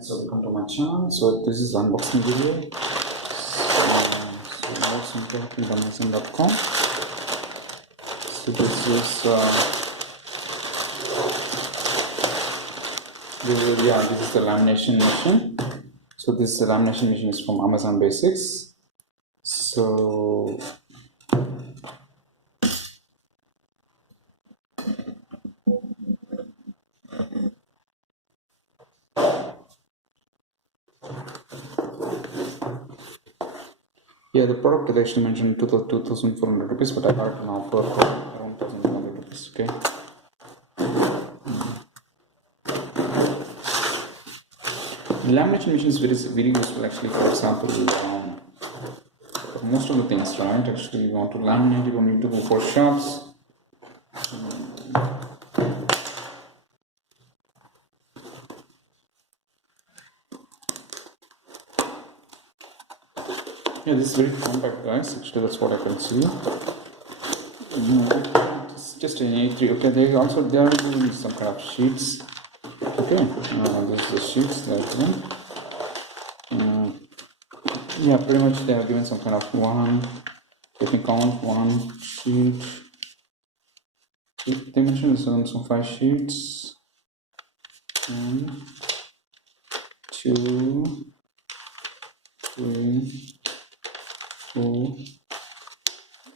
So welcome to my channel. So this is unboxing video. So more simple Lamination.com. So this is this is the lamination machine. So this lamination machine is from Amazon Basics. So yeah, the product is actually mentioned 2,400 rupees, but I got it an offer for around 1,100 rupees. Okay. Lamination machine is very useful actually. For example, most of the things, right? Actually, you want to laminate, you don't need to go for shops. Yeah, this is very compact, guys. Actually, that's what I can see. It's just an A3. Okay, they are doing some kind of sheets. Okay, this is the sheets they are doing. Yeah, pretty much they are given some kind of one. Let me count one sheet. They mentioned some 5 sheets. 1, 2, 3, 4,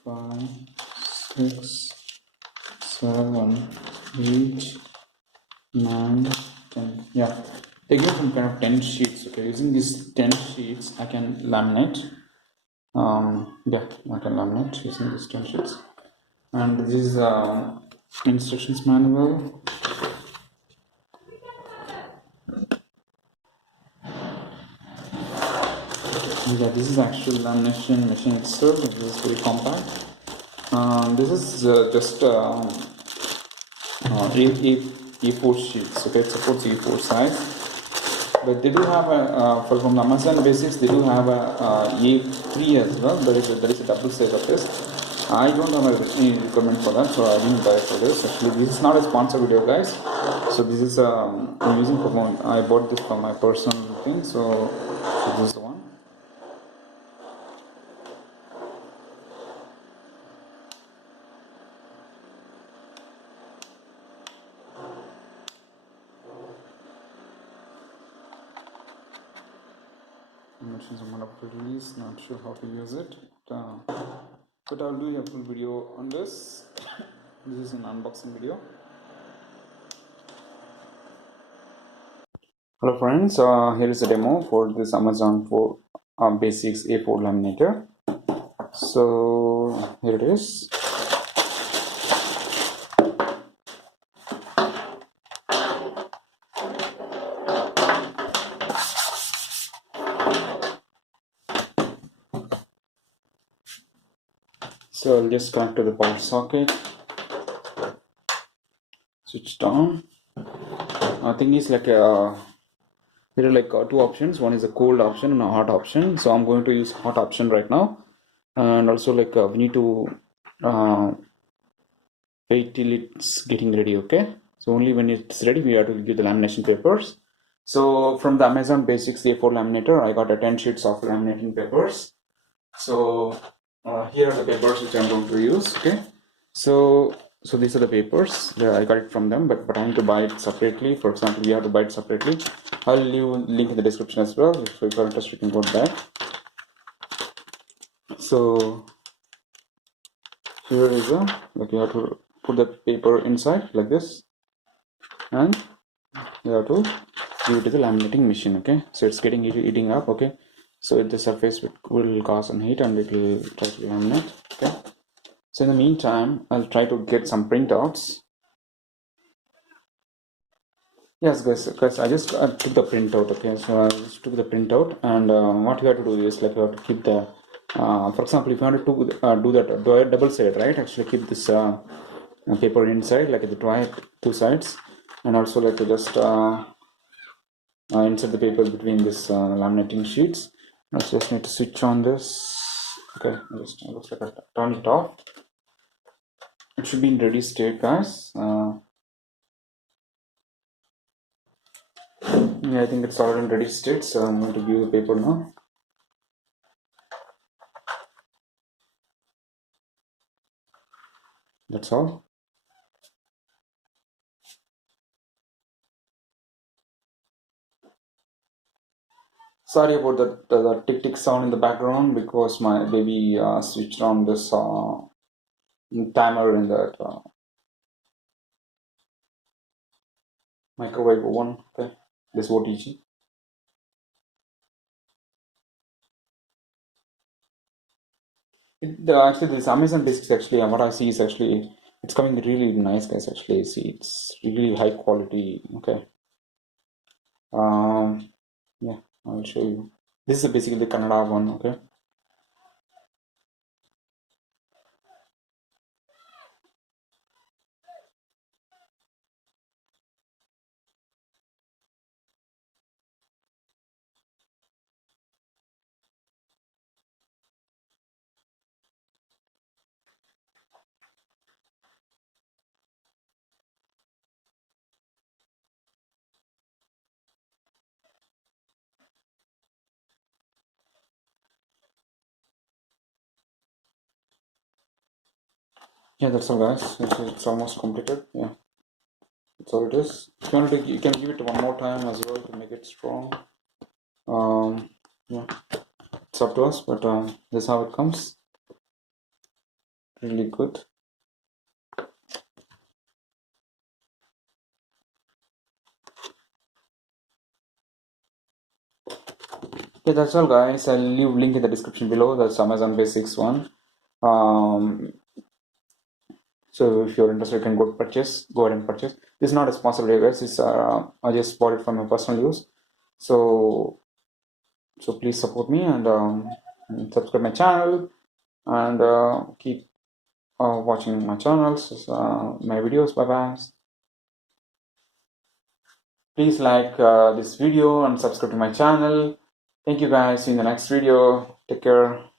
5, 6, 7, 8, 9, 10. Yeah, they give some kind of 10 sheets. Okay, using these 10 sheets, I can laminate. Yeah, I can laminate using these 10 sheets. And this is instructions manual. Yeah, this is actual lamination machine itself. This is very compact. This is just A4 sheets. Okay, it supports A4 size, but they do have a from Amazon Basics. They do have a A3 as well. There is a double size of this. I don't have any requirement for that, so I didn't buy for this. Actually, this is not a sponsored video, guys. So this is I'm using for my, I bought this for my personal thing. So this is the one. Mention some kind of release, not sure how to use it, but I'll do a full video on this. This is an unboxing video. Hello friends, here is a demo for this Amazon for Basics A4 laminator. So here it is. So I'll just connect to the power socket, switch on. I think it's like there are like 2 options. One is a cold option and a hot option. So I'm going to use hot option right now, and also like we need to wait till it's getting ready. Okay, so only when it's ready we have to give the lamination papers. So from the Amazon Basics A4 laminator, I got a 10 sheets of laminating papers. So here are the papers which I'm going to use. Okay, so these are the papers. I got it from them, but I need to buy it separately. For example, you have to buy it separately. I'll leave a link in the description as well. If you're interested, you can go back. So here is like you have to put the paper inside like this, and you have to give it to the laminating machine. Okay, so it's getting eating up. Okay, so the surface will cause some heat and it will try to laminate. Okay, so in the meantime I'll try to get some printouts. Yes, guys, I just took the printout. Okay, so I just took the printout, and what you have to do is like you have to keep the for example, if you want to do a double side, right, actually keep this paper inside, like the try 2 sides, and also like to just insert the paper between this laminating sheets. I just need to switch on this. Okay, just looks like I turn it off. It should be in ready state, guys. Yeah, I think it's already in ready state, so I'm going to view the paper now. That's all. Sorry about the tick tick sound in the background because my baby switched on this timer in that microwave oven. Okay, this OTG. Actually, this Amazon Basics actually, what I see is actually it's coming really nice, guys. Actually, see, it's really high quality. Okay. Yeah, I'll show you. This is basically the Kannada one. Okay. Yeah, that's all, guys. It's almost completed. Yeah, that's all it is. If you want to, you can give it one more time as well to make it strong. Yeah, it's up to us, but this is how it comes. Really good. Yeah, that's all, guys. I'll leave link in the description below. That's Amazon Basics one. So if you're interested, you can go ahead and purchase. This is not a sponsored video, guys. It's I just bought it for my personal use. So please support me and subscribe my channel and keep watching my channels, my videos. Bye bye. Please like this video and subscribe to my channel. Thank you, guys. See you in the next video. Take care.